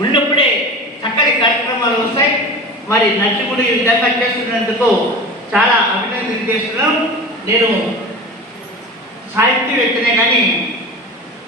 ఉన్నప్పుడే చక్కని కార్యక్రమాలు మరి నర్సింగుడు ఈ విధంగా చేస్తున్నందుకు చాలా అభినందన చేస్తున్నాం. నేను సాహిత్యవేత్తనే కానీ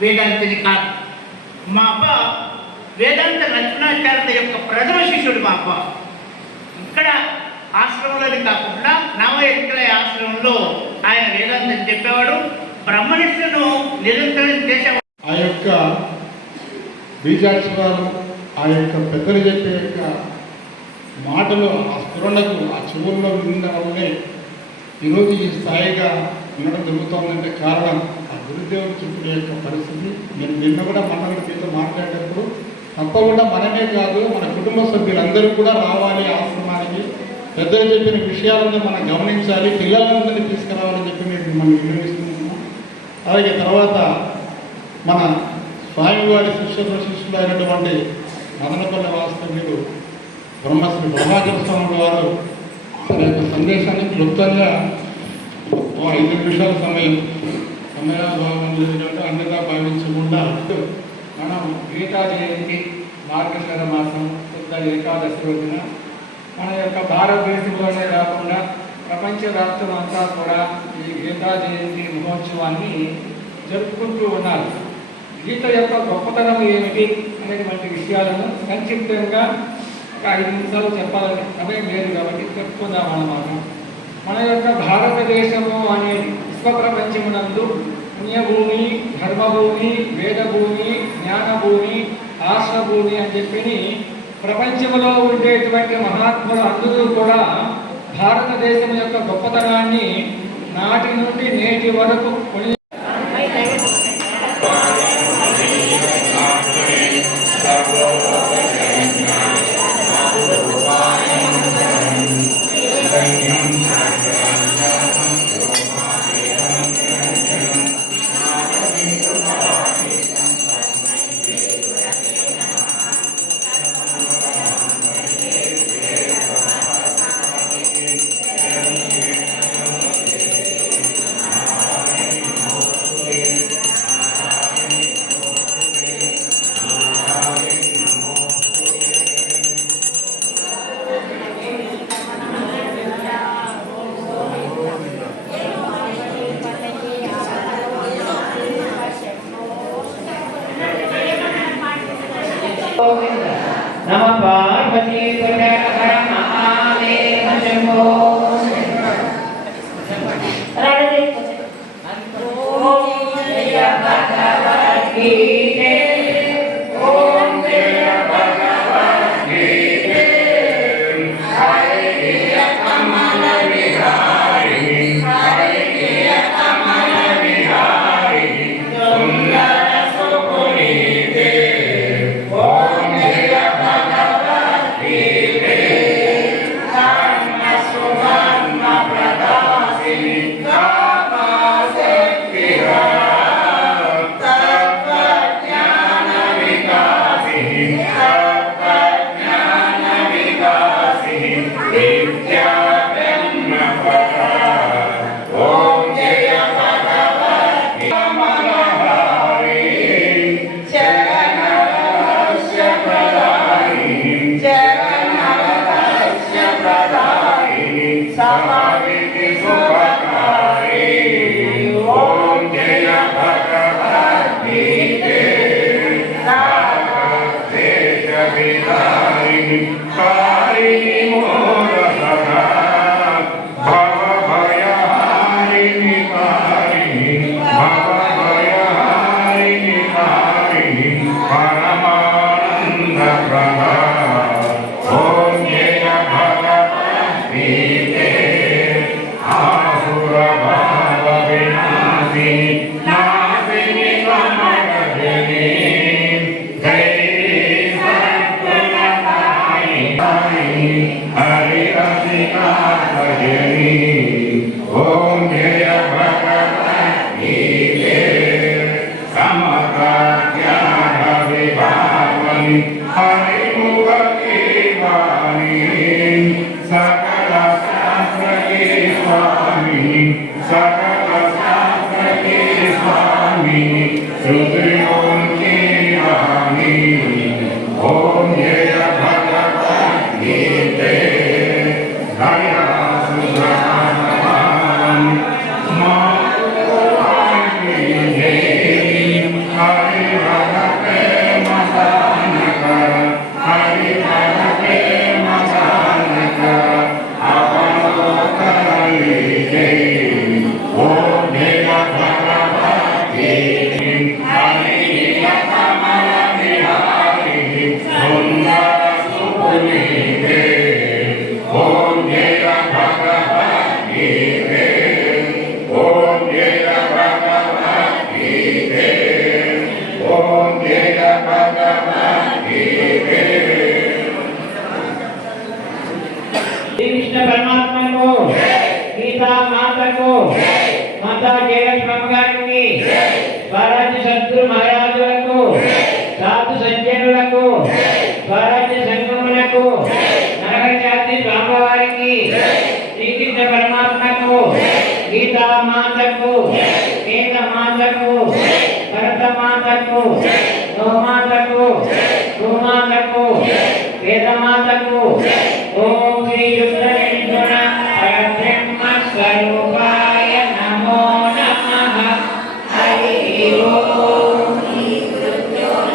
వేదాంతిని కాదు. మా అబ్బ వేదాంత లక్ష్మణాచార్యుల యొక్క ప్రథమ శిష్యుడు మా అబ్బ. ఇక్కడ ఆశ్రమంలోని కాకుండా నవయంకల ఆశ్రమంలో ఆయన వేదాంతం చెప్పేవాడు. బ్రహ్మనిష్టను నిరంతరం చేసేవాడు. ఆ యొక్క బీజాక్షరాలు ఆ యొక్క పెద్దలు చెప్పే యొక్క మాటలు ఆ స్ఫురణకు ఆ చెవుల్లో విన్న వల్లే ఈరోజు ఈ స్థాయిగా ఉండడం జరుగుతుందంటే కారణం ఆ గురుదేవుని చెప్పిన యొక్క పరిస్థితి. నేను నిన్న కూడా మనవడి మీతో మాట్లాడేటప్పుడు తప్పకుండా మనమే కాదు మన కుటుంబ సభ్యులందరూ కూడా రావాలి ఆశ్రమానికి, పెద్దలు చెప్పిన విషయాలను మనం గమనించాలి, పిల్లలందరినీ తీసుకురావాలని చెప్పి నేను మనం వినియోగిస్తున్నాము. అలాగే తర్వాత మన స్వామివారి శిష్యులు అయినటువంటి మదనపల్లి వాస్తవ్యుడు బ్రహ్మశ్రీ బ్రహ్మాచర స్వామి వారు తన యొక్క సందేశాన్ని క్లుప్తంగా 5 నిమిషాల సమయాభావం లేదంటే అన్నిగా భావించకుండా మనం గీతా జయంతి మార్గశిర మాసం శుద్ధ ఏకాదశి రోజున మన యొక్క భారతదేశంలోనే కాకుండా ప్రపంచవ్యాప్తం అంతా కూడా ఈ గీతా జయంతి మహోత్సవాన్ని జరుపుకుంటూ ఉన్నారు. గీత యొక్క గొప్పతనం ఏమిటి అనేటువంటి విషయాలను సంక్షిప్తంగా ఒక 5 నిమిషాలు చెప్పాలని సమయం లేదు కాబట్టి చెప్పుకుందాం అన్నమాట. మన యొక్క భారతదేశము అనేది విశ్వప్రపంచమునందు పుణ్యభూమి, ధర్మభూమి, వేదభూమి, జ్ఞానభూమి, ఆశ్రభూమి అని చెప్పి ప్రపంచంలో ఉండేటువంటి మహాత్ములు అందరూ కూడా భారతదేశం యొక్క గొప్పతనాన్ని నాటి నుండి నేటి వరకు నమ పార్వతీ హర మహాదేవ శంభో. ఓం జయ భగవద్గీతే, ఓం జయ భగవద్గీతే, హరియ కమల విహారి, హరియ కమల విహారి, సుందర సుపునీతే. Om Jaya Bhagavad Gita. Krishna परमात्मा को गीता माता को माता जयलक्ष्मी गाరికి స్వరాజ్య సద్గురు మహారాజులకు సాధు సజ్జనులకు స్వరాజ్య సంగములకు నరకచార్య స్వామివారికి శ్రీకృష్ణ పరమాత్మకు గీతా మాతకు వేద మాతకు భరత మాతకు గోమాతకు గోమాతకు వేద మాతకు ఓం శ్రీ రుద్రలింగుణ పరబ్రహ్మ స్వరూపాయ నమో నమః. హరి ఓం హరి ఓం.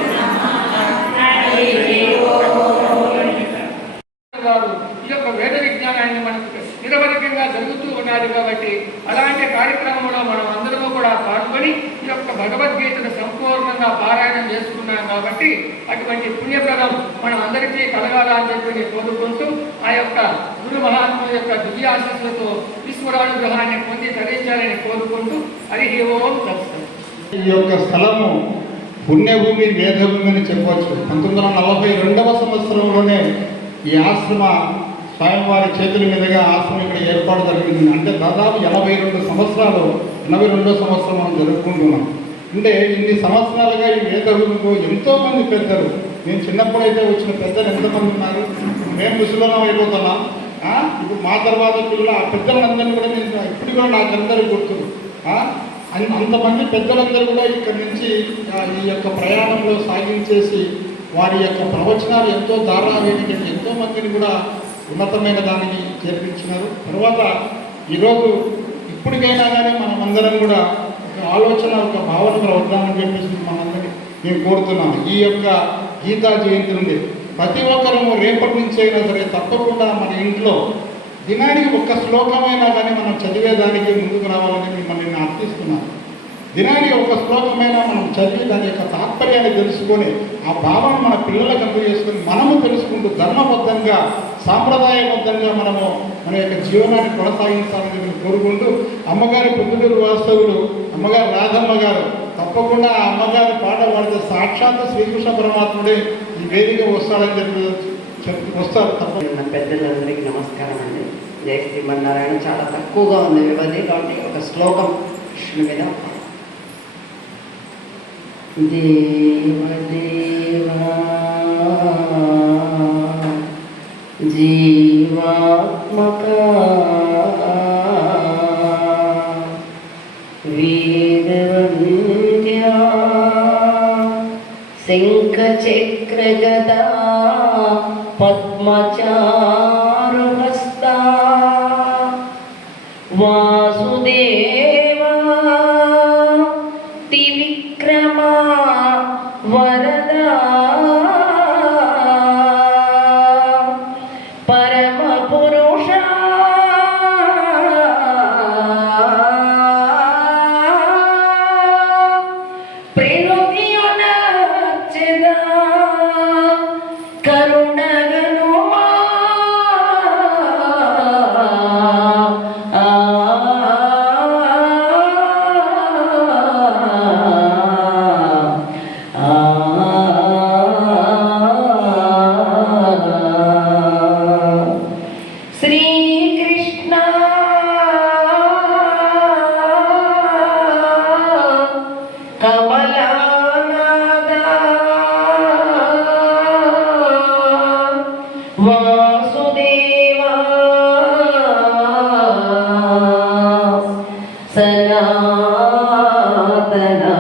గారు ఈ యొక్క వేద విజ్ఞానాన్ని మనకు నిరవధికంగా జరుగుతూ ఉన్నది కాబట్టి అలాంటి కార్యక్రమంలో మనం అందరము కూడా పాల్గొని ఈ యొక్క భగవద్గీతను సంపూర్ణంగా పారాయణం చేసుకున్నాం కాబట్టి అటువంటి పుణ్యప్రదం మనం అందరికీ కలగాలని చెప్పి కోరుకుంటూ ఆ యొక్క గురు మహాత్ముల యొక్క దివ్యాశస్సులతో ఈశ్వరానుగ్రహాన్ని పొంది తరించాలని కోరుకుంటూ హరి ఓం తత్సత్. ఈ యొక్క స్థలము పుణ్యభూమి వేదభూమి అని చెప్పవచ్చు. 1942వ సంవత్సరంలోనే ఈ ఆశ్రమ స్వామివారి చేతుల మీదుగా ఆశ్రమం ఇక్కడ ఏర్పాటు జరిగింది. అంటే దాదాపు 82 సంవత్సరాలు 82వ సంవత్సరం మనం జరుపుకుంటున్నాం. అంటే ఇన్ని సంవత్సరాలుగా ఈ వేదభూమిలో ఎంతోమంది పెద్దలు, నేను చిన్నప్పుడైతే వచ్చిన పెద్దలు ఎంతమంది ఉన్నారు, మేము ముసలిం అయిపోతున్నాం. ఇప్పుడు మా తర్వాత పిల్లలు ఆ పెద్దలందరినీ కూడా నేను ఇప్పుడు కూడా నాకందరూ గుర్తు. అంతమంది పెద్దలందరూ కూడా ఇక్కడ నుంచి ఈ యొక్క ప్రయాణంలో సాగించేసి వారి యొక్క ప్రవచనాలు ఎంతో ధారావేదిక ఎంతో మందిని కూడా ఉన్నతమైన దానికి చేర్పించినారు. తర్వాత ఈరోజు ఇప్పటికైనా కానీ మనమందరం కూడా ఒక ఆలోచన, ఒక భావన వద్దామని చెప్పేసి మనందరినీ నేను కోరుతున్నాను. ఈ యొక్క గీతా జయంతి నుండి ప్రతి ఒక్కరము రేపటి నుంచి అయినా సరే తప్పకుండా మన ఇంట్లో దినానికి ఒక్క శ్లోకమైనా కానీ మనం చదివేదానికి ముందుకు రావాలని మిమ్మల్ని నేను అర్థిస్తున్నాను. దినానికి ఒక శ్లోకమైనా మనం చదివి దాని యొక్క తాత్పర్యాన్ని తెలుసుకొని ఆ భావన మన పిల్లలకు అందజేసుకొని మనము తెలుసుకుంటూ ధర్మబద్ధంగా సాంప్రదాయబద్ధంగా మనము మన యొక్క జీవనాన్ని కొనసాగించాలని నేను కోరుకుంటూ అమ్మగారి పొద్దుటూరు వాస్తవులు అమ్మగారు రాధమ్మ గారు తప్పకుండా ఆ అమ్మగారి పాట పాడితే సాక్షాత్ శ్రీకృష్ణ పరమాత్ముడే ఈ వేదిక వస్తాడని చెప్పి వస్తారు. తప్ప పెద్దలందరికీ నమస్కారం అండి. జై శ్రీమన్నారాయణ. చాలా తక్కువగా ఉంది వ్యవధి కాబట్టి ఒక శ్లోకం కృష్ణుని మీద. దేవదేవా జీవాత్మక వేదవంద్యా శంఖచక్రగదా పద్మచారుహస్తా వాసుదేవా త్రివిక్రమా వరదా పరమపురుషా ప్రణుతియునర్చెదా కరుణగనుమా శ్రీకృష్ణ కమలానాదా వాసుదేవా సనాతనా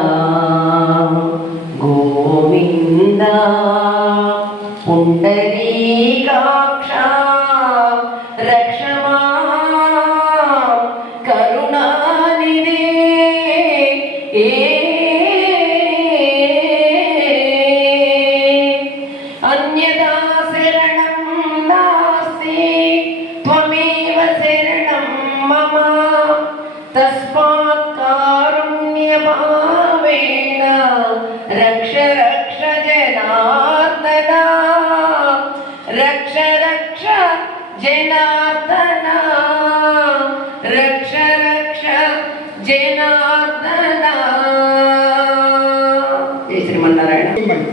గోవింద పుండరీకాక్ష రక్షమా కరుణానిధే వస్తున్నాయి.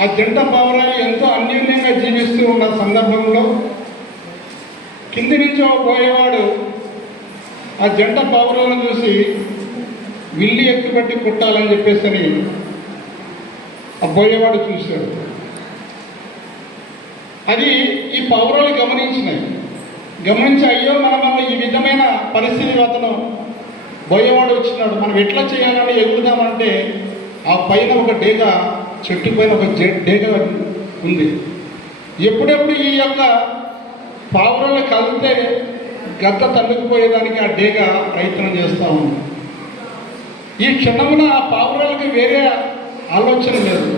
ఆ జంట పావురాలు ఎంతో అన్యోన్యంగా జీవిస్తూ ఉన్న సందర్భంలో కింది నుంచి పోయేవాడు ఆ జంట పావురాలను చూసి విల్లి ఎత్తుపట్టి కుట్టాలని చెప్పేసి ఆ పోయేవాడు చూశాడు. అది ఈ పావురాలు గమనించి అయ్యో మనం ఈ విధమైన పరిస్థితి అతను పోయేవాడు వచ్చినాడు, మనం ఎట్లా చేయాలని ఎగురుదామంటే ఆ పైన ఒక డేగ, చెట్టు పైన ఒక డేగ ఉంది. ఎప్పుడెప్పుడు ఈ యొక్క పావురాలు కలిపితే గద్ద తల్లుకుపోయేదానికి ఆ డేగ ప్రయత్నం చేస్తూ ఉంది. ఈ క్షణమున ఆ పావురాలకి వేరే ఆలోచన లేదు.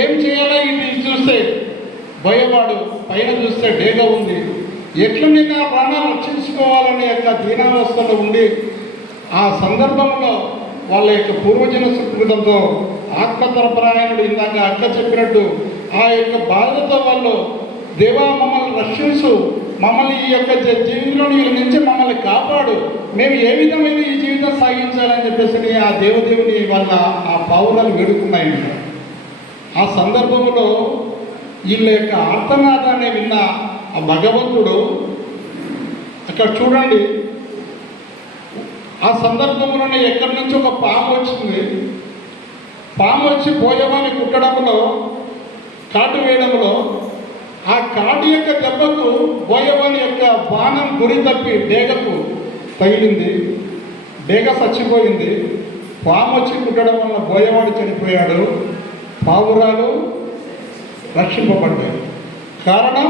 ఏం చేయాలో ఇది చూస్తే భయవాడు పైన చూస్తే డేగ ఉంది, ఎట్లా నేను ఆ ప్రాణాలు రక్షించుకోవాలనే యొక్క దీనావస్థలో ఉండి ఆ సందర్భంలో వాళ్ళ యొక్క పూర్వజన సుకృతంతో ఆత్మతరపరాయణుడు ఇందాక అక్క చెప్పినట్టు ఆ యొక్క బాధతో వాళ్ళు దేవా మమ్మల్ని రక్షించు, మమ్మల్ని ఈ యొక్క జీవితంలో నుంచి మమ్మల్ని కాపాడు, మేము ఏ విధమైన ఈ జీవితం సాగించాలని చెప్పేసి ఆ దేవదేవుని వాళ్ళ ఆ పావురాలు వేడుకున్నాయి. ఆ సందర్భంలో వీళ్ళ యొక్క ఆర్తనాదాన్ని విన్న ఆ భగవంతుడు అక్కడ చూడండి, ఆ సందర్భంలోనే ఎక్కడి నుంచి ఒక పాము వచ్చింది. పాము వచ్చి పోయవాన్ని కుట్టడంలో, కాటు వేయడంలో ఆ కాటు యొక్క దెబ్బకు బోయవాని యొక్క బాణం గురి తప్పి డేగకు తగిలింది. డేగ చచ్చిపోయింది. పాము వచ్చి కుట్టడం వల్ల బోయవాడు చనిపోయాడు, పావురాలు రక్షింపబడ్డాయి. కారణం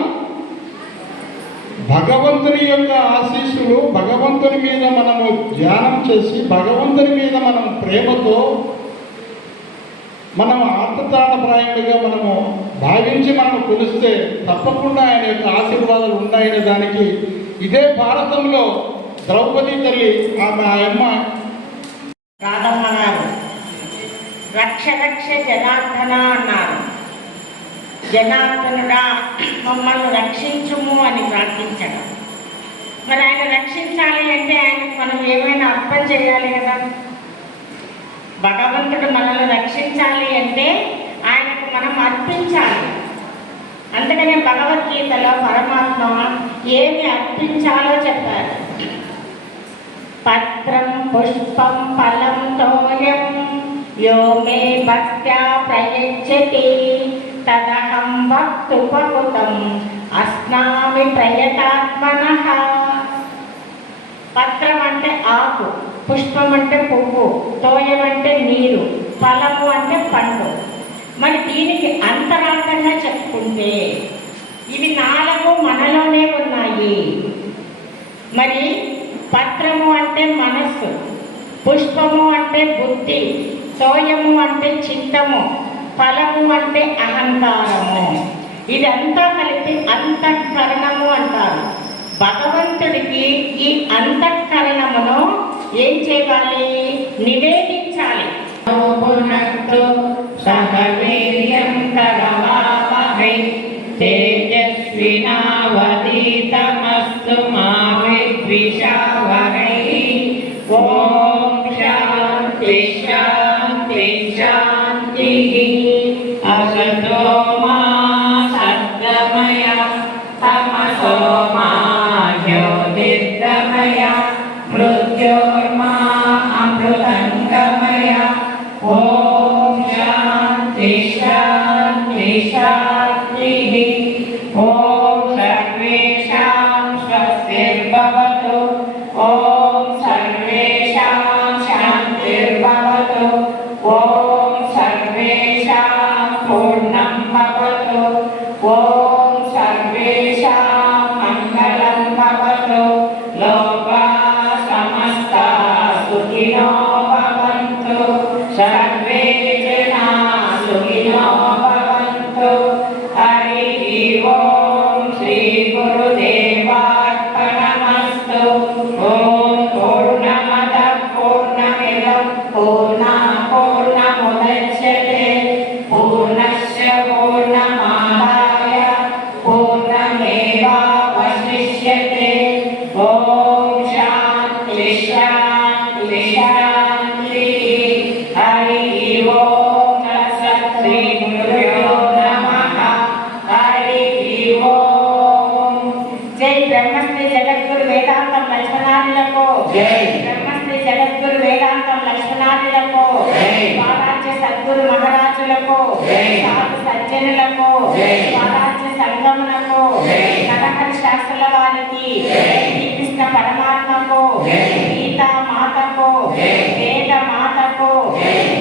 భగవంతుని యొక్క ఆశీస్సులు, భగవంతుని మీద మనము ధ్యానం చేసి, భగవంతుని మీద మనం ప్రేమతో మనం ఆత్మతాణప్రాయుడిగా మనము భావించి మనం కొలిస్తే తప్పకుండా ఆయన యొక్క ఆశీర్వాదాలు ఉన్నాయనే దానికి ఇదే భారతంలో ద్రౌపది తల్లి ఆమె అమ్మ రాధమ్మ గారు రక్ష రక్ష జనార్దన అన్నారు. జనార్దనుడా మమ్మల్ని రక్షించుము అని ప్రార్థించడం. మరి ఆయన రక్షించాలి అంటే ఆయనకు మనం ఏమైనా అర్పణ చేయాలి కదా. భగవంతుడు మనల్ని రక్షించాలి అంటే ఆయనకు మనం అర్పించాలి. అందుకనే భగవద్గీతలో పరమాత్మ ఏమి అర్పించాలో చెప్పారు. పత్రం పుష్పం ఫలం తోయం యో మే భక్త్యా ప్రయచ్చతి తదహం భక్తుపకృతం అస్నామి ప్రయతాత్మనః. పత్రం అంటే ఆకు, పుష్పం అంటే పువ్వు, తోయం అంటే నీరు, ఫలము అంటే పండు. మరి దీనికి అంతరార్థంగా చెప్పుకుంటే ఇవి 4 మనలోనే ఉన్నాయి. మరి పత్రము అంటే మనస్సు, పుష్పము అంటే బుద్ధి, తోయము అంటే చిత్తము, ఫలము అంటే అహంకారము. ఇదంతా కలిపి అంతఃకరణము అంటారు. భగవంతుడికి ఈ అంతఃకరణమును ఏం చేయాలి? నివేదించాలి. సహవీర్యం కరవావహై తేజస్వినావధీతమస్తు మా విద్విషావహై. ఓం శాంతి శాంతి శాంతి. అసతో మా సద్గమయ తమసో మా జ్యోతిర్గమయ మృత్యోర్మా అమృతంగమయ. ఓం శాంతి శాంతి శాంతి. ఓం సర్వేషాం స్వస్తిర్భవతు. ఓం సర్వేషాం శాంతిర్భవతు. ఓం సర్వేషాం పూర్ణం భవతు. ఓం సర్వేషాం మంగళం భవతు. లోకా సమస్తా సుఖినో భవంతు. సర్వే జనా సుఖినో భవంతు. హరి ఓం శ్రీ గురుదేవార్పణమస్తు. ఓం పూర్ణమద పూర్ణమిదం పూర్ణముదచ్యతే పూర్ణస్య పూర్ణమాదాయ పూర్ణమేవావశిష్యతే. ఓం శాంతి శాంతి శాంతి. హరి ఓం బ్రహ్మశ్రీ జగద్గురు వేదాంతం లక్ష్మణాదులకు స్వరాజ్య సద్గురు మహారాజులకు సాధు సజ్జనులకు స్వరాజ్య సంగమునకు నరహరి శాస్త్రుల వారికి శ్రీకృష్ణ పరమాత్మకు గీతా మాతకు వేద మాతకు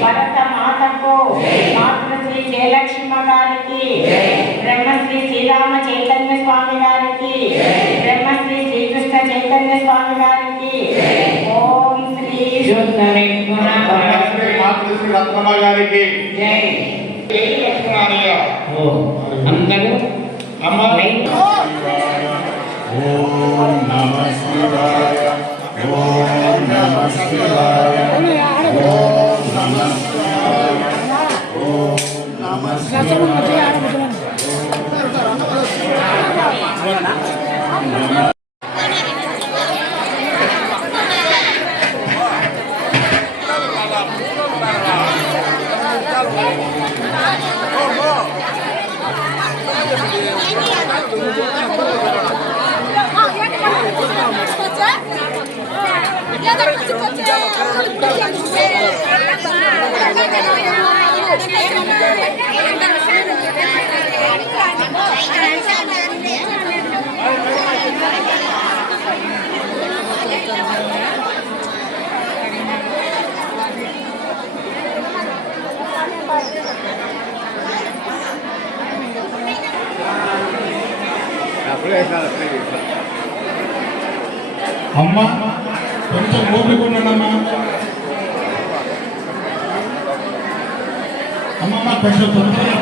భరత మాతకు మాతృశ్రీ జయలక్ష్మ గారికి బ్రహ్మశ్రీ శ్రీరామ చైతన్య స్వామి గారికి బ్రహ్మశ్రీ శ్రీకృష్ణ చైతన్య స్వామి గారికి ఓం శ్రీ శుద్ధ నిర్గుణ శ్రీ మాతృశ్రీ రత్నమ్మ గారికి జై జై లక్ష్మణాలయ. అందరూ అమ్మ ఓం నమః శివాయ ఓం నమః శివాయ ఓం నమః శివాయ ఓం నమః శివాయ. అమ్మ కొంచెం ఓపిక ఉండమ్మా. అమ్మమ్మ కొంచెం తొందరగా